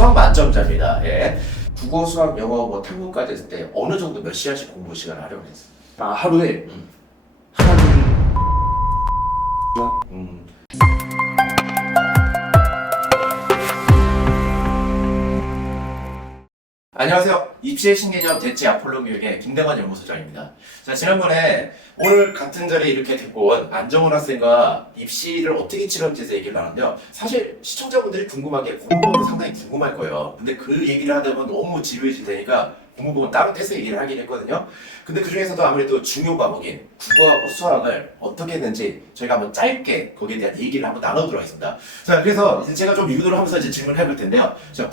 수학 만점자입니다. 예. 국어, 수학, 영어, 뭐 탐구까지 했을 때 어느 정도 몇 시간씩 공부 시간을 하려고 했어? 아, 하루에 음. 한 음. 안녕하세요. 입시의 신개념 대치 아폴로 교육의 김대관 연구소장입니다. 자, 지난번에 오늘 같은 자리에 이렇게 데리고 온 안정훈 학생과 입시를 어떻게 치렀는지에 대해서 얘기를 나눴는데요. 사실 시청자분들이 궁금한 게 공부도 상당히 궁금할 거예요. 근데 그 얘기를 하다 보면 너무 지루해질 테니까 공부 부분 따로 떼서 얘기를 하긴 했거든요. 근데 그 중에서도 아무래도 중요 과목인 국어하고 수학을 어떻게 했는지 저희가 한번 짧게 거기에 대한 얘기를 한번 나눠보도록 하겠습니다. 자, 그래서 이제 제가 좀 유도를 하면서 이제 질문을 해볼 텐데요. 자,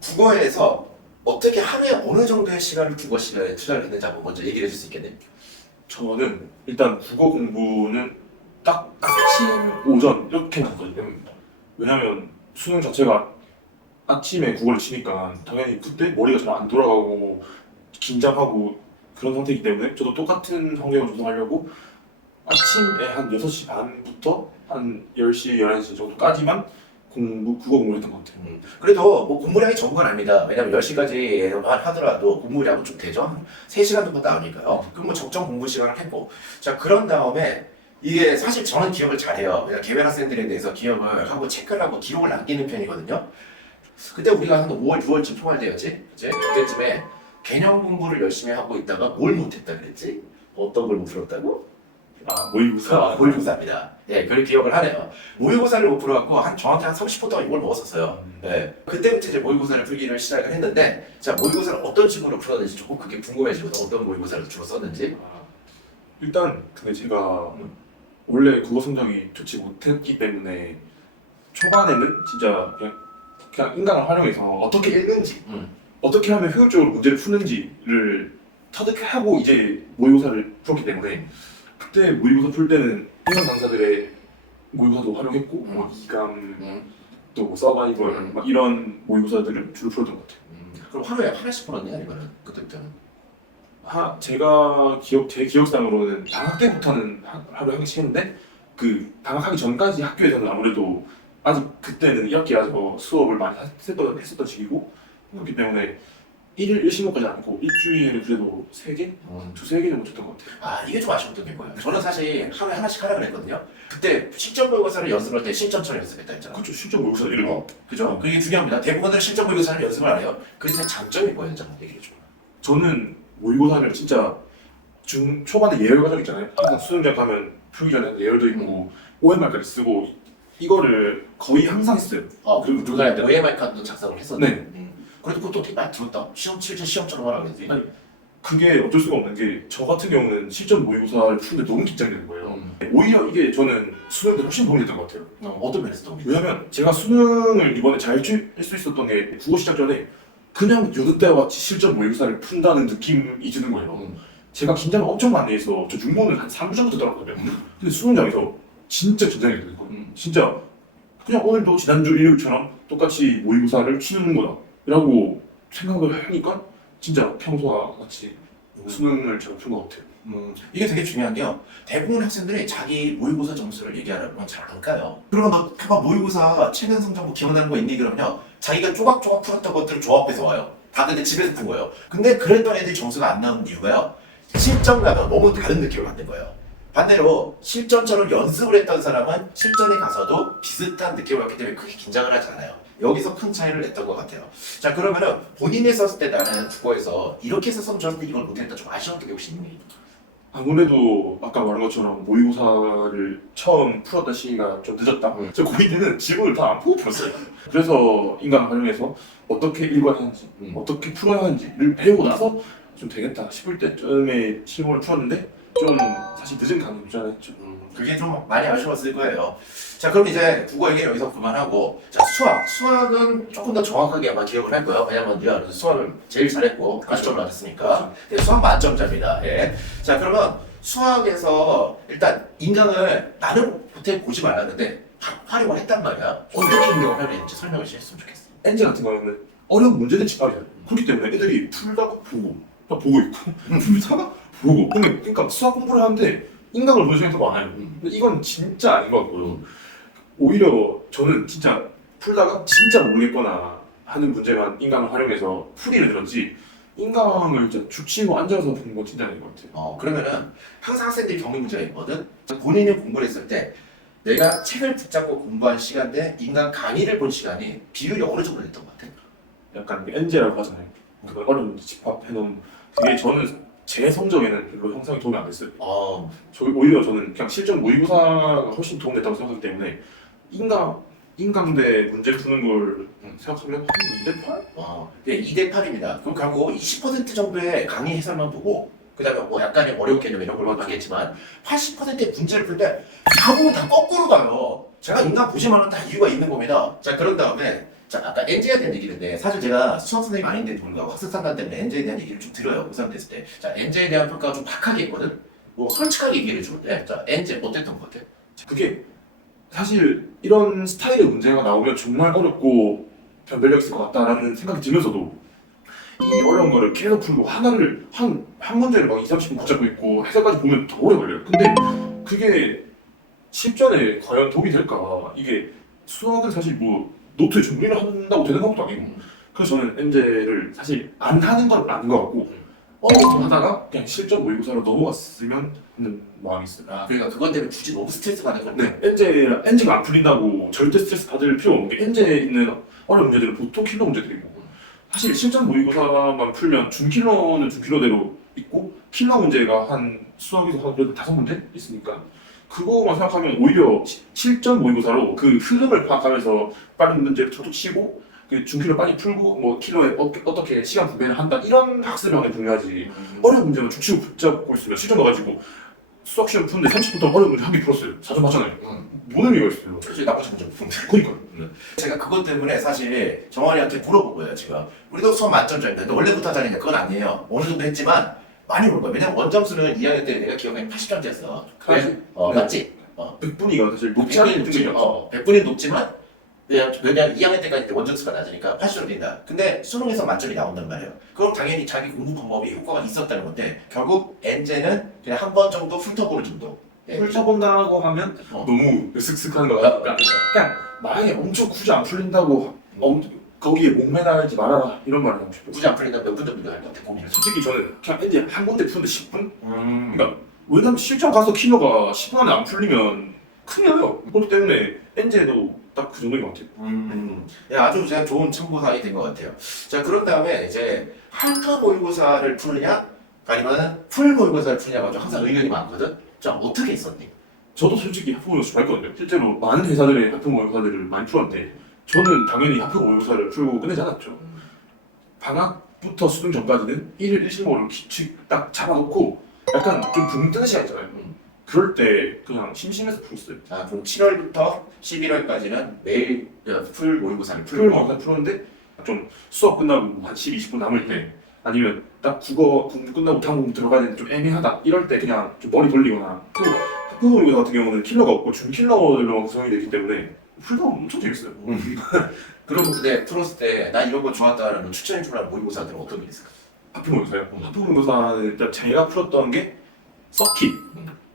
국어에서 어떻게 하루에 어느 정도의 시간을 국어 시간에 투자를 했는지 한번 먼저 얘기를 해줄 수 있겠네요. 저는 일단 국어 공부는 딱 아침, 오전 이렇게 했거든요. 왜냐면 수능 자체가 아침에 국어를 치니까 당연히 그때 머리가 잘 안 돌아가고 긴장하고 그런 상태이기 때문에 저도 똑같은 환경을 조성하려고 아침에 한 6시 반부터 한 10시, 11시 정도까지만 국어 공부를 했던 것 같아요. 그래도 뭐 공부량이 적은 건 아닙니다. 왜냐면 10시까지만 하더라도 공부량은 좀 되죠. 한 3시간 정도 나오니까요. 그럼 뭐 적정 공부 시간을 했고. 자, 그런 다음에 이게 사실 저는 기억을 잘해요. 왜냐면 개별 학생들에 대해서 기억을 하고 체크를 하고 기록을 남기는 편이거든요. 그때 우리가 한 5월, 6월쯤 총괄대였지? 그치? 그때쯤에 개념 공부를 열심히 하고 있다가 뭘 못했다 그랬지? 어떤 걸 못 풀었다고? 모의고사. 모의고사입니다. 예, 그걸 기억을 하네요. 모의고사를 못 풀어갖고 정확히 한 30분 동안 이걸 먹었었어요. 예. 그때부터 이제 모의고사를 풀기를 시작을 했는데, 자, 모의고사를 어떤 식으로 풀었는지 조금 그게 궁금해지거든. 어떤 모의고사를 주로 썼는지. 일단 근데 제가 원래 국어 성적이 좋지 못했기 때문에 초반에는 진짜 그냥 인간을 활용해서 어떻게 읽는지 어떻게 하면 효율적으로 문제를 푸는지를 터득하고 이제 모의고사를 풀었기 때문에 그때 모의고사 풀 때는 인간 강사들의 모의고사도 활용했고 뭐 이감 또 서바이벌 막 이런 모의고사들을 주로 풀었던 것 같아요. 그럼 하루에 하나씩 풀었냐, 이거는? 그때부터는? 제가 제 기억상으로는 방학 때부터는 하루에 한 개씩 했는데 그 방학하기 전까지 학교에서는 아무래도 아직 그때는 1학기라서 수업을 많이 했었던 시기고 그렇기 때문에 1일 1시간까지 않고 일주일에 그래도 3개? 두세 개 정도 쳤던 것 같아요. 아, 이게 좀 아쉬웠던 게 뭐예요? 저는 사실 하루에 하나씩 하라 그랬거든요. 그때 실전 모의고사를 연습할 때 실전처럼 연습했다 했잖아. 그렇죠. 실전 모의고사 이런 거. 그죠? 그게 중요합니다. 대부분은 실전 모의고사를 연습을 안 해요. 그래서 장점이 뭐였는지 한번 얘기해줘. 저는 모의고사를 진짜 초반에 예열 과정 있잖아요. 항상 수능장 가면 풀기 전에 예열도 있고 OMR까지 쓰고 이거를 거의 항상 했어요. 그리고 누가 OMR 카드도 작성을 했었네. 네. 그래도 그것도 어떻게 많이 들었다. 실제 시험처럼 하라 그랬지. 아니, 그게 어쩔 수가 없는 게 저 같은 경우는 실전 모의고사를 푸는데 너무 긴장되는 거예요. 오히려 이게 저는 수능 때 훨씬 도움이 됐던 것 같아요. 어떤 면에서 도움이 됐어? 왜냐면 제가 수능을 이번에 잘 칠 수 있었던 게 국어 시작 전에 그냥 여느 때와 같이 실전 모의고사를 푼다는 느낌이 드는 거예요. 제가 긴장을 엄청 많이 해서 저 중본은 한 3주 전부터 떨었거든요. 근데 수능장에서 진짜 긴장이 되는 거예요. 진짜 그냥 오늘도 지난주 일요일처럼 똑같이 모의고사를 치는 거다 라고 생각을 하니까 진짜 평소와 같이 수능을 잘 푼 것 같아요. 이게 되게 중요한 게요. 대부분 학생들이 자기 모의고사 점수를 얘기하려면 잘 안 까요. 그러면 너 봐봐 모의고사 최근 성적표 기억나는 거 있니? 그러면요. 자기가 조각조각 풀었던 것들을 조합해서 와요. 다 근데 집에서 푼 거예요. 근데 그랬던 애들이 점수가 안 나오는 이유가요. 실전과는 너무 다른 느낌을 받는 거예요. 반대로 실전처럼 연습을 했던 사람은 실전에 가서도 비슷한 느낌을 받기 때문에 크게 긴장을 하지 않아요. 여기서 큰 차이를 냈던 것 같아요. 자, 그러면은 본인이 썼을 때 나는 국어에서 이렇게 해서 성적인데 이걸 못했다 좀 아쉬웠던 게 혹시 있니? 아무래도 아까 말한 것처럼 모의고사를 처음 풀었던 시기가 좀 늦었다. 저 고2 때는 지문을 다 안 보고 풀었어요. 그래서 인간을 활용해서 어떻게 읽어야 하는지, 어떻게 풀어야 하는지를 배우고 나서 좀 되겠다 싶을 때쯤에 실무를 풀었는데 좀 사실 늦은 감이 있잖아요. 그게 좀 많이 아쉬웠을 거예요. 자, 그럼 이제 국어 얘기는 여기서 그만하고, 자, 수학은 조금 더 정확하게 아마 기억을 할 거예요. 왜냐면 네가 수학을 제일 잘했고 만점을 맞았으니까. 네, 수학 만점자입니다. 예. 자, 그러면 수학에서 일단 인강을 나는 그때 보지 말았는데 활용을 했단 말이야. 어떻게 인강을 활용했는지 설명을 해줬으면 좋겠어. 엔젤 같은 경우는 어려운 문제는 집합이잖아요. 그렇기 때문에 애들이 풀다가 보고 그냥 보고 있고 풀다가 보고 그러니까 수학 공부를 하는데 인강을 보는 시간이 더 많아요. 근데 이건 진짜 아닌 것 같고요. 오히려 저는 진짜 풀다가 진짜 모르겠거나 하는 문제만 인강을 활용해서 풀이를 들었지 인강을 진짜 죽치고 앉아서 본 거 진짜 아닌 것 같아요. 그러면은 항상 학생들이 겪는 문제가 있거든. 본인이 공부를 했을 때 내가 책을 붙잡고 공부한 시간 대 인간 강의를 본 시간이 비율이 어느 정도 됐던 것 같아? 약간 엔제라고 하잖아요. 그걸 어려운 문제 집합해놓은 그게 저는 제 성적에는 별로 형성이 도움이 안 됐어요. 오히려 저는 그냥 실전 모의고사가 훨씬 도움됐다고 생각하기 때문에 인강대 문제 푸는 걸 생각하면 한 2대 8? 2대 8입니다. 그럼 결국 20% 정도의 강의 해설만 보고 그 다음에 뭐 약간의 어려운 개념 이런 걸 하겠지만 80%의 문제를 풀 때 답은 다 거꾸로 가요. 제가 인간 보지만은 다 이유가 있는 겁니다. 자, 그런 다음에 자, 아까 엔제에 대한 얘기인데 사실 제가 수학 선생님 아닌데도 불구하고 학습 상담 때문에 엔제에 대한 얘기를 좀 들어요. 그 사람 됐을 때. 자, 엔제에 대한 평가가 좀 박하게 있거든. 뭐 솔직하게 얘기를 해주는데 자, 엔제 어땠던 것 같아? 그게 사실 이런 스타일의 문제가 나오면 정말 어렵고 변별력 있을 것 같다라는 생각이 들면서도 이 어려운 거를 계속 풀고 하나를 한 문제를 막 20, 30분 붙잡고 있고 해설까지 보면 더 오래 걸려요. 근데 그게 실전에 과연 도움이 될까? 이게 수학은 사실 뭐 노트에 정리를 한다고 되는 것도 아니고 그래서 저는 엔제를 사실 안 하는 건 아닌 것 같고 좀 하다가 그냥 실전 모의고사로 넘어갔으면 하는 마음이 있어요. 그러니까 그것 때문에 굳이 너무 스트레스 받는 건 네, 엔제가 안 풀린다고 절대 스트레스 받을 필요 없는 게 엔제에 있는 어려운 문제들은 보통 킬러 문제들이고 사실 실전 모의고사만 풀면 준킬러는 준킬러대로 있고 킬러 문제가 한 수학에서 한 그래도 5문제 있으니까 그거만 생각하면 오히려 실전 모의고사로 그 흐름을 파악하면서 빠른 문제를 툭툭 치고 그 준킬러 빨리 풀고 뭐 킬러에 어떻게 시간 분배를 한다 이런 학습이 하는 중요하지 어려운 문제만 죽치고 붙잡고 있으면 실전 가가지고 수학 시험 푸는데 30분 동안 어려운 문제 한 개 풀었어요. 4점 맞잖아요. 뭔 의미가 있어요? 그렇지, 나머지 문제 못 그러니까 제가 그것 때문에 사실 정환이한테 물어본 거예요. 지금 우리도 수업 만점자인데 너 원래부터 잘했냐? 그건 아니에요. 어느 정도 했지만 많이 올 거야. 왜냐면 원점수는 2학년 때 내가 기억에 80점대였어. 사실 맞지? 100분위가 사실 높지 않은 등급이었죠. 100분이 높지만 그냥 2학년 때까지 원점수가 낮으니까 80점 된다. 근데 수능에서 만점이 나온단 말이에요. 그럼 당연히 자기 공부 방법에 효과가 있었다는 건데 결국 엔제는 그냥 한 번 정도 훑어보는 정도. 훑어본다고 하면 너무 쓱쓱한 거 같으니까 그냥 만약에 엄청 굳이 안 풀린다고 거기에 목매달지 말아라 이런 말을 하고 싶어요. 굳이 안 풀린다면 몇 분 정도 할 것 같아, 고민을. 솔직히 저는 그냥 엔제 한 군데 푸는데 10분? 그러니까 왜냐면 실전 가서 킬러가 10분 안에 안 풀리면 큰일 나요. 그렇기 때문에 엔제도 딱 그 정도인 것 같아요. 아주 제가 좋은 참고사항이 된 것 같아요. 자, 그런 다음에 이제 할터 모의고사를 풀느냐 아니면 풀 모의고사를 풀느냐가 좀 항상 의견이 많거든. 자, 어떻게 했었니? 저도 솔직히 학부 모의고사 좋아했거든요. 실제로 많은 회사들의 학부 모의고사들을 많이 풀었는데 저는 당연히 학부 모의고사를 풀고 끝내지 않았죠. 방학부터 수능 전까지는 1일 1실목을 규칙 딱 잡아놓고 약간 좀 붕 뜨는 시간 있잖아요. 그럴 때 그냥 심심해서 풀었어요. 그럼 7월부터 11월까지는 매일 풀 모의고사를 풀 풀고 모의고사 풀었는데 좀 수업 끝나고 한 10, 20분 남을 때 아니면 딱 국어 공부 끝나고 다음 공부 들어가야 되는데 좀 애매하다 이럴 때 그냥 좀 머리 돌리거나 또 학부 모의고사 같은 경우는 킬러가 없고 준킬러들로만 구성이 되기 때문에 풀다 엄청 재밌어요. 그럼 근데 풀었을 때 나 이런 거 좋았다라는 추천해 주는 모의고사들은 어떤 게 있을까? 학부 모의고사요? 학부 모의고사는 일단 제가 풀었던 게 서킷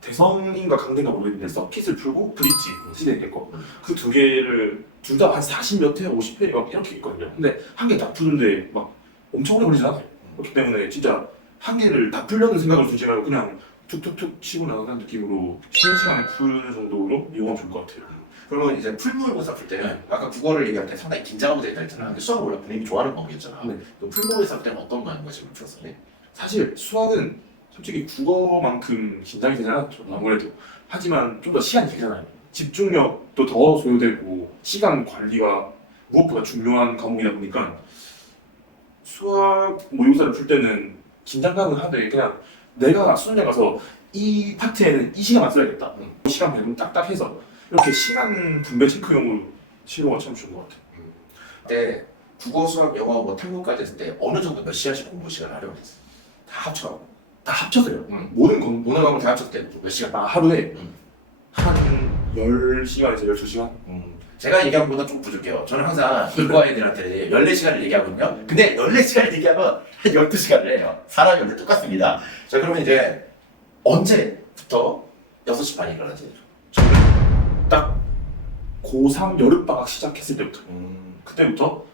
대성인가 강대인가 모르겠는데 서킷을 풀고 브릿지 시대의 거 그 두 개를 둘 다 한 40몇 회, 50회 막 이렇게 있거든요. 근데 한 개 다 푸는데 막 엄청 오래 걸리지 않아요. 그렇기 때문에 진짜 한 개를 다 풀려는 생각을 두지 말고 그냥 툭툭툭 치고 나가는 느낌으로 쉬는 시간에 푸는 정도로 이용하면 좋을 것 같아요. 그러면 이제 풀 모의고사 풀 때는 아까 국어를 얘기할 때 상당히 긴장하면서 했다 했잖아. 근데 수학을 원래 본인이 좋아하는 과목이었잖아. 네. 그럼 풀 모의고사 풀 때는 어떤 거 하는 것을 풀었었니? 사실 수학은 솔직히 국어만큼 긴장이 되지 않았죠. 아무래도. 하지만 좀 더 시간이 길잖아요. 집중력도 더 소요되고 시간 관리가 무엇보다 중요한 과목이다 보니까 수학 모의고사를 풀 때는 긴장감은 하되 그냥 내가 수능장 가서 이 파트에는 이 시간만 써야겠다. 시간 배분 딱딱 해서 이렇게 시간 분배 체크용으로 치는 건 참 좋은 것 같아요. 그때 국어, 수학, 영어, 뭐 탐구까지 했을 때 어느 정도 몇 시간씩 공부 시간을 하려고 했어? 다 합쳐가고. 다 합쳐서요. 모든 과목을 다 합쳤을 때 몇 시간? 하루에 한 10시간에서 12시간? 제가 얘기한 것보다 좀 부족해요. 저는 항상 이과 애들한테 14시간을 얘기하거든요. 근데 14시간을 얘기하면 한 12시간을 해요. 사람이 원래 똑같습니다. 자, 그러면 이제 언제부터 6시 반에 일어나지? 저는 딱 고3 여름방학 시작했을 때부터 그때부터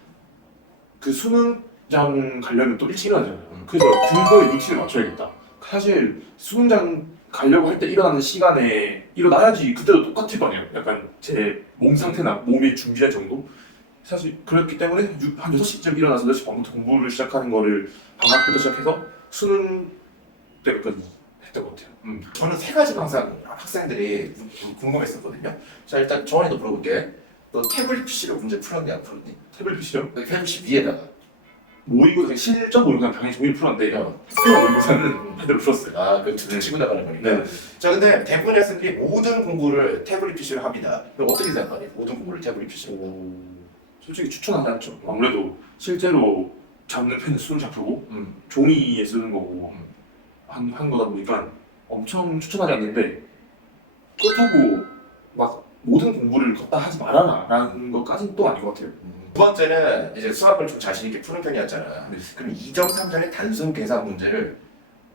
그 수능장 가려면 또 일찍 일어나잖아요. 그래서 그거에 루틴을 맞춰야겠다. 사실 수능장 가려고 할 때 일어나는 시간에 일어나야지 그때도 똑같을 거 아니에요. 약간 제 몸 상태나 몸이 준비할 정도? 사실 그렇기 때문에 한 6시쯤 일어나서 6시 반부터 공부를 시작하는 거를 방학부터 시작해서 수능 때까지 했던 것 같아요. 저는 세 가지가 항상 학생들이 궁금했었거든요. 자, 일단 정원이도 물어볼게. 너 태블릿 PC로 문제 풀었니 안 풀었니? 태블릿 PC요? 태블릿 PC 위에다가 모의고사 실전 모의고사는 당연히 종일 풀었는데 수능 모의고사는 제대로 풀었어요. 그 툭툭 치고 나가는 거니까. 네. 자, 근데 대부분의 학생들이 모든 공부를 태블릿 PC로 합니다. 그럼 어떻게 생각하니? 모든 공부를 태블릿 PC로. 솔직히 추천하지 않죠. 아무래도 실제로 잡는 펜은 수능 잡히고 음. 종이에 쓰는 거고 한 거다 보니까 엄청 추천하지 않는데 그렇다고 막 모든 공부를 걷다 하지 말아라 라는 것까지는 또 아닌 것 같아요. 두 번째는 이제 수학을 좀 자신 있게 푸는 편이었잖아. 네. 그럼 2점 3점의 단순 계산 문제를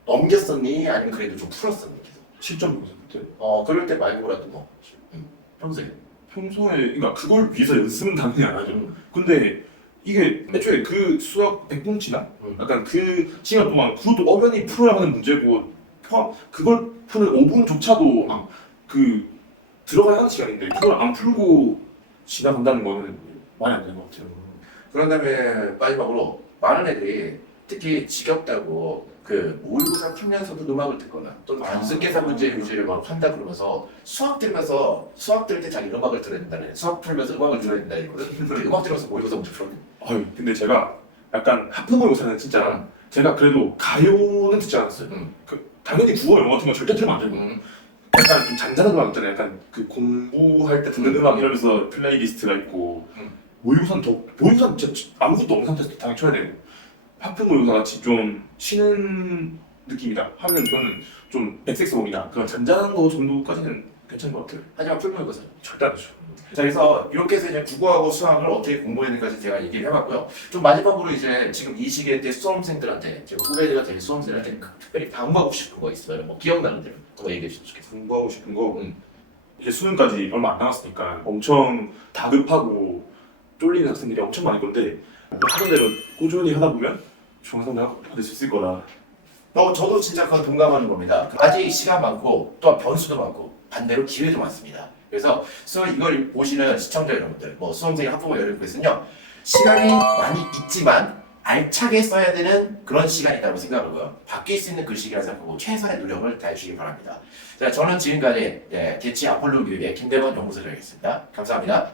넘겼었니? 아니면 그래도 좀 풀었었니? 계속? 실전 모의고사 때 그럴 때 말고라도 뭐 평소에. 평소에 그러니까 그걸 위해서 연습은 당연히 안 하죠. 근데 이게 애초에 그 수학 100분치나 약간 그 시간 동안 그것도 엄연히 풀어야 하는 문제고 그걸 푸는 5분조차도 그 들어가야 하는 시간인데 그걸 안 풀고 지나간다는 거는 말이 안 되는 것 같아요. 그런 다음에 마지막으로 많은 애들이 특히 지겹다고 그 모의고사 풀면서도 음악을 듣거나 또는 단순 계산 문제 위주를 막 한다 그러면서 수학 들으면서 수학 들을 때 자기 음악을 들어야 된다는 수학 풀면서 음악을 들어야 된다 이거든. 근데 음악 들으면서 모의고사 문제 풀었네. 아유 근데 제가 약간 하프 모의고사는 진짜 제가 그래도 가요는 듣지 않았어요. 당연히 국어 영어 같은 거 절대 들으면 안 되고 약간 좀 잔잔한 음악 있잖아요. 약간 그 공부할 때 듣는 음악 이러면서 플레이리스트가 있고 모의고사는 진짜 아무것도 없는 상태에서 당연히 쳐야 되고 하프 모의고사 같이 좀 쉬는 느낌이다 하면 저는 좀 백색소음이나 그런 잔잔한 거 정도까지는 괜찮은 것 같아요. 하지만 풀모의고사. 절대 안 하죠. 자, 그래서 이렇게 해서 이제 국어하고 수학을 어떻게 공부해야 되는지까지 제가 얘기를 해봤고요. 좀 마지막으로 이제 지금 이 시기에 때 수험생들한테, 지금 후배들과 될 수험생들한테 특별히 당부하고 싶은 거 있으면 뭐 기억나는 대로 그거 얘기해 주시면 좋겠어요. 공부하고 싶은 거 이제 수능까지 얼마 안 남았으니까 엄청 다급하고 쫄리는 학생들이 엄청 많을 건데 하던 대로 꾸준히 하다 보면 중앙선을 받을 수 있을 거라. 저도 진짜 그건 동감하는 겁니다. 아직 시간 많고 또한 변수도 많고 반대로 기회도 많습니다. 그래서 이걸 보시는 시청자 여러분들, 뭐 수험생 학부모 여러분께서는요, 시간이 많이 있지만 알차게 써야 되는 그런 시간이라고 생각하고요. 바뀔 수 있는 그 시기라 생각하고 최선의 노력을 다해주시기 바랍니다. 자, 저는 지금까지 대치 아폴로 교육의 김대건 연구소장이었습니다. 감사합니다.